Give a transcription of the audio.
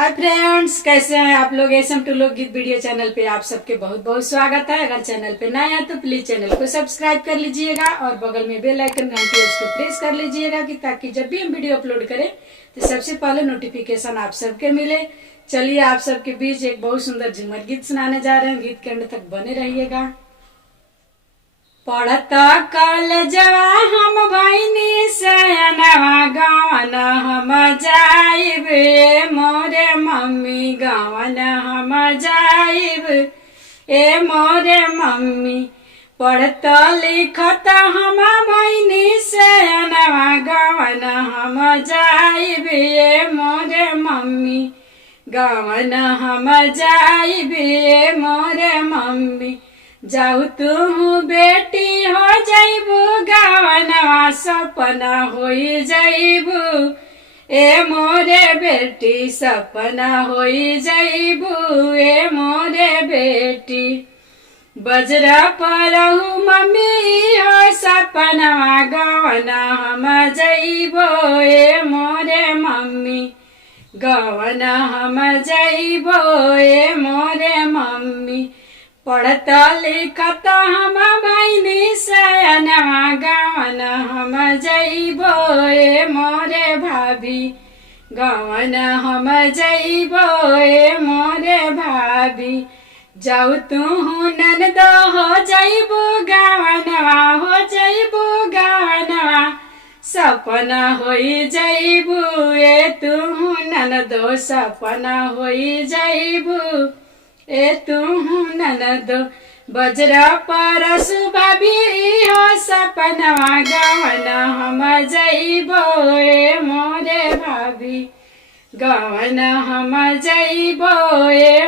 Hi friends, कैसे हैं आप लोग। एसएम टू लोक गीत वीडियो चैनल पे आप सबके बहुत बहुत स्वागत है। अगर चैनल पे नए हैं तो प्लीज चैनल को सब्सक्राइब कर लीजिएगा और बगल में बेल आइकन घंटी उसको प्रेस कर लीजिएगा कि ताकि जब भी हम वीडियो अपलोड करें तो सबसे पहले नोटिफिकेशन आप सबके मिले। चलिए आप सबके बीच एक बहुत सुंदर झूमर गीत सुनाने जा रहे हैं। गीत के अंत तक बने रहिएगा। पढ़ता कॉलेजवा हम भैनी सयनवा गावन हम जाइब मोरे मम्मी गावन हम जाइब ए मोरे मम्मी। पढ़ता लिखता हम भैनी सयनवा गावन हम जाइब ए मोरे मम्मी गावन हम जाइब ए मोरे मम्मी। जाऊ तू बेटी हो जाइबू गावनवा सपना होई जाइबू ए मोरे बेटी सपना होई जाइबू ए मोरे बेटी। बजरा परहु मम्मी हो सपनवा गावना हम जाइबो ए मोरे मम्मी गावना हम जाइबो ए मोरे मम्मी। पढ़ता लिखता हम भैनी सयनवा गावन हम जाइबो ए मोरे भाभी गावन हम जाइबो ए मोरे भाभी। जाऊ तू ननदो हो जाइबो गावनवा हो जाइबो गावनवा सपना होई जाइबू ए तू ननदो सपना होई जाइबू ए तू ननदो। बजरा परसु भाभी हो सपनवा गावन हम जाइबो ए मोरे भाभी गावन हम जाइबो ए